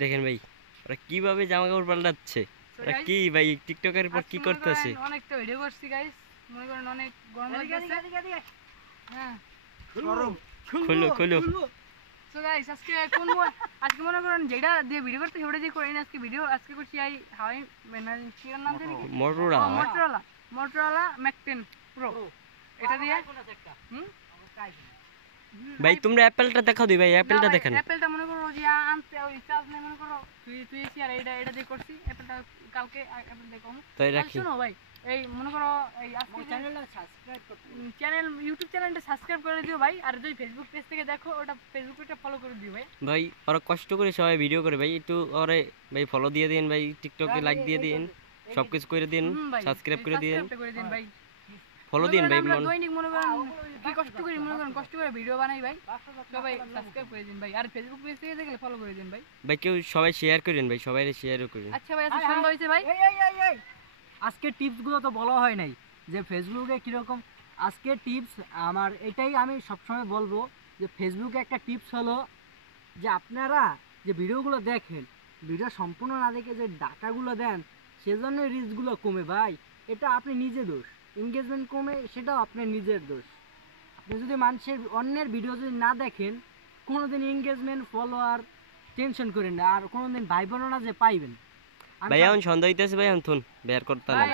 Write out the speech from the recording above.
দেখেন ভাই ওরা কিভাবে জামা কাপড় পাল্টাচ্ছে, ওরা কি ভাই টিকটকের পর কি করতেছে। অনেকটা ভিডিও করছি গাইস, মনে করেন অনেক গরম লাগছে। হ্যাঁ গরম খুলো খুলো। সো গাইস আজকে মনে করেন যেটা দিয়ে ভিডিও করতে ওটা দিয়ে করি না, আজকে ভিডিও আজকে করছি আই হাওয়াই মানে কি নাম জানি কি মোটরোলা মোটরোলা ম্যাক 10 প্রো, এটা দিয়ে ভাই তোমরা অ্যাপেলটা দেখাও দিই ভাই, অ্যাপেলটা দেখেন। অ্যাপেলটা মনে করো যে আনতে ওই চার্জ নেই, মনে করো তুই এসি আর এটা দিয়ে করছি অ্যাপেলটা কালকে অ্যাপেল দেখো তাই রাখি। শুনো ভাই, এই মনে করো এই আজকে চ্যানেলটা সাবস্ক্রাইব করতে, চ্যানেল ইউটিউব চ্যানেলটা সাবস্ক্রাইব করে দিও ভাই, আর যদি ফেসবুক পেজ থেকে দেখো ওটা ফেসবুক পেজটা ফলো করে দিও ভাই। ভাই ওরা কষ্ট করে সবাই ভিডিও করে ভাই, একটু ওরে ভাই ফলো দিয়ে দিন ভাই, টিকটকে লাইক দিয়ে দিন, সবকিছু করে দিন, সাবস্ক্রাইব করে দিন, ভাই ফলো দিন ভাই। আমরা দৈনিক মনে করেন কি কষ্ট করি, মনে করেন কষ্ট করে ভিডিও বানাই ভাই, সবাই সাবস্ক্রাইব করে দিন ভাই, আর ফেসবুক পেজ থেকে দেখলে ফলো করে দিন ভাই। ভাই কেউ সবাই শেয়ার করেন ভাই, সবাই শেয়ারও করেন। আচ্ছা ভাই আজকে সন্ধ্যা হয়েছে ভাই, আজকে টিপসগুলো তো বলা হয় নাই যে ফেসবুকে কীরকম। আজকে টিপস আমার এটাই আমি সবসময় বলবো যে ফেসবুকে একটা টিপস হলো যে আপনারা যে ভিডিওগুলো দেখেন, ভিডিও সম্পূর্ণ না দেখে যে ডাটাগুলো দেন, সেজন্য রিচগুলো কমে ভাই। এটা আপনি নিজে দোষ, এঙ্গেজমেন্ট কমে সেটাও আপনার নিজের দোষ। আপনি যদি মানুষের অন্যের ভিডিও যদি না দেখেন, কোনোদিন এঙ্গেজমেন্ট ফলোয়ার টেনশন করেন না, আর কোনোদিন ভাই বোনরা যে পাইবেন। ভাই এখন সন্ধ্যা হইতেছে ভাই, এখন বের করতে